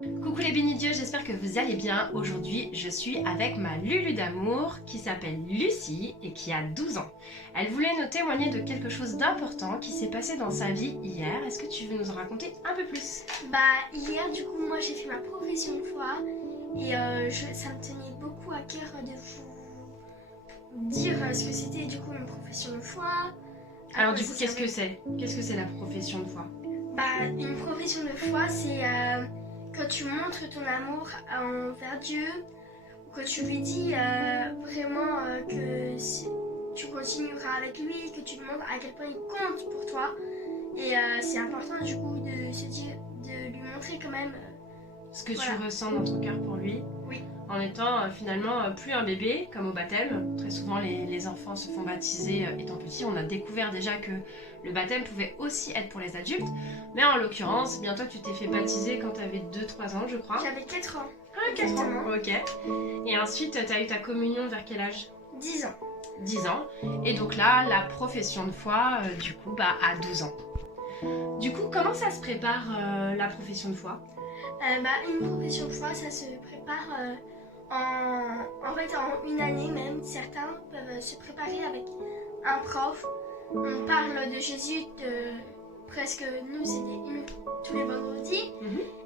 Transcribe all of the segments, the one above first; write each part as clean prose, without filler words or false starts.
Coucou les bénis Dieu, j'espère que vous allez bien. Aujourd'hui, je suis avec ma Lulu d'amour qui s'appelle Lucie et qui a 12 ans. Elle voulait nous témoigner de quelque chose d'important qui s'est passé dans sa vie hier. Est-ce que tu veux nous en raconter un peu plus? Hier, du coup, moi j'ai fait ma profession de foi et ça me tenait beaucoup à cœur de vous dire ce que c'était du coup une profession de foi. Alors du coup, qu'est-ce que c'est? Qu'est-ce que c'est la profession de foi? Une profession de foi, c'est quand tu montres ton amour envers Dieu, ou que tu lui dis vraiment que tu continueras avec lui, que tu lui montres à quel point il compte pour toi. Et c'est important du coup de se dire, de lui montrer quand même Ce que voilà. tu ressens dans ton cœur pour lui. Oui. En étant finalement plus un bébé, comme au baptême. Très souvent, les enfants se font baptiser étant petits. On a découvert déjà que le baptême pouvait aussi être pour les adultes. Mais en l'occurrence, bien toi, tu t'es fait baptiser quand tu avais 2-3 ans, je crois. J'avais 4 ans. Ah, 4 ans, ok. Et ensuite, tu as eu ta communion vers quel âge? 10 ans. 10 ans. Et donc là, la profession de foi, du coup, à 12 ans. Du coup, comment ça se prépare la profession de foi? Une profession de foi, ça se prépare en fait en une année même. Certains peuvent se préparer avec un prof. On parle de Jésus presque, nous c'était tous les vendredis.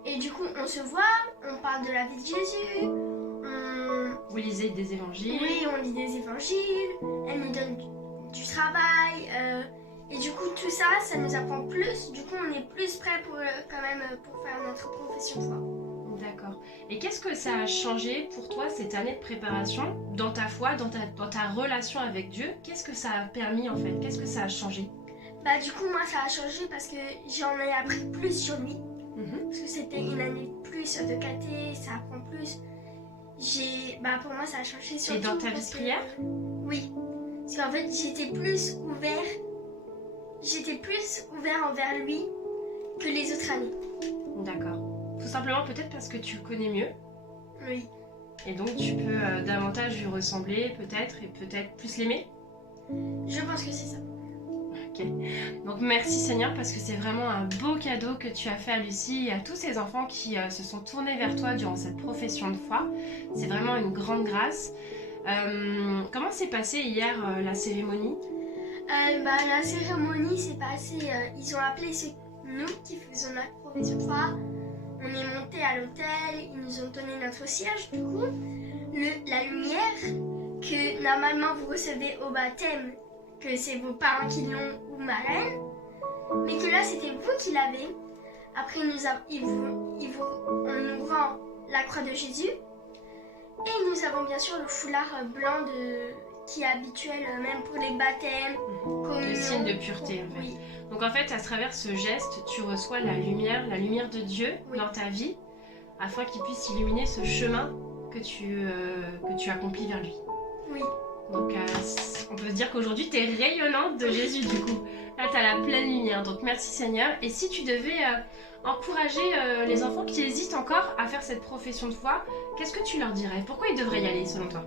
Et du coup on se voit, on parle de la vie de Jésus. Vous lisez des évangiles? Oui, on lit des évangiles. Elle nous donne du travail. Et du coup tout ça, ça nous apprend plus. Du coup on est plus prêt pour faire notre profession de foi. D'accord. Et qu'est-ce que ça a changé pour toi cette année de préparation dans ta foi, dans ta relation avec Dieu? Qu'est-ce que ça a permis en fait? Qu'est-ce que ça a changé? Du coup moi ça a changé parce que j'en ai appris plus sur lui. Parce que c'était une année de plus de caté, ça apprend plus. Pour moi ça a changé surtout. Et dans ta vie de prière? Oui. Parce qu'en fait j'étais plus ouvert envers lui que les autres années. D'accord. Tout simplement peut-être parce que tu le connais mieux. Oui. Et donc tu peux davantage lui ressembler peut-être et peut-être plus l'aimer. Je pense que c'est ça. Ok. Donc merci Seigneur parce que c'est vraiment un beau cadeau que tu as fait à Lucie et à tous ces enfants qui se sont tournés vers toi durant cette profession de foi. C'est vraiment une grande grâce. Comment s'est passée hier la cérémonie? La cérémonie s'est passée, ils ont appelé nous qui faisons la profession de foi. On est monté à l'hôtel, ils nous ont donné notre siège, du coup, la lumière que normalement vous recevez au baptême, que c'est vos parents qui l'ont ou marraine, mais que là c'était vous qui l'avez. Après on nous rend la croix de Jésus et nous avons bien sûr le foulard blanc qui est habituel même pour les baptêmes. Le signe de pureté en fait. Oui. Donc en fait, à travers ce geste, tu reçois la lumière de Dieu dans ta vie, afin qu'il puisse illuminer ce chemin que tu accomplis vers lui. Oui. Donc on peut se dire qu'aujourd'hui, tu es rayonnante de Jésus du coup. Là, tu as la pleine lumière, donc merci Seigneur. Et si tu devais encourager les enfants qui hésitent encore à faire cette profession de foi, qu'est-ce que tu leur dirais? Pourquoi ils devraient y aller selon toi?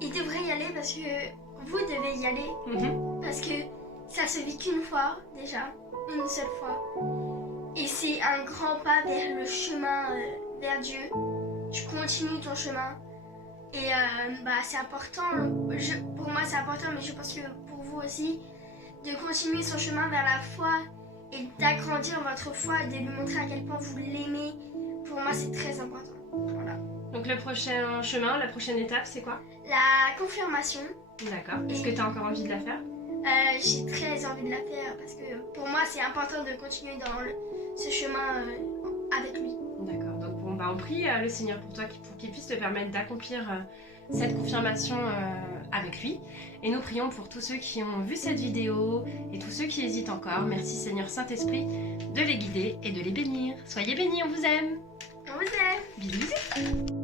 Ils devraient y aller parce que vous devez y aller. Parce que ça se vit qu'une fois, déjà, une seule fois. Et c'est un grand pas vers le chemin, vers Dieu. Tu continues ton chemin. Et c'est important, pour moi c'est important, mais je pense que pour vous aussi, de continuer son chemin vers la foi et d'agrandir votre foi, de lui montrer à quel point vous l'aimez. Pour moi c'est très important. Voilà. Donc le prochain chemin, la prochaine étape, c'est quoi? La confirmation. D'accord. Est-ce que tu as encore envie de la faire? J'ai très envie de la faire parce que pour moi c'est important de continuer dans ce chemin avec lui. D'accord, donc on prie le Seigneur pour toi pour qu'il puisse te permettre d'accomplir cette confirmation avec lui. Et nous prions pour tous ceux qui ont vu cette vidéo et tous ceux qui hésitent encore. Merci Seigneur Saint-Esprit de les guider et de les bénir. Soyez bénis, on vous aime. On vous aime. Bisous.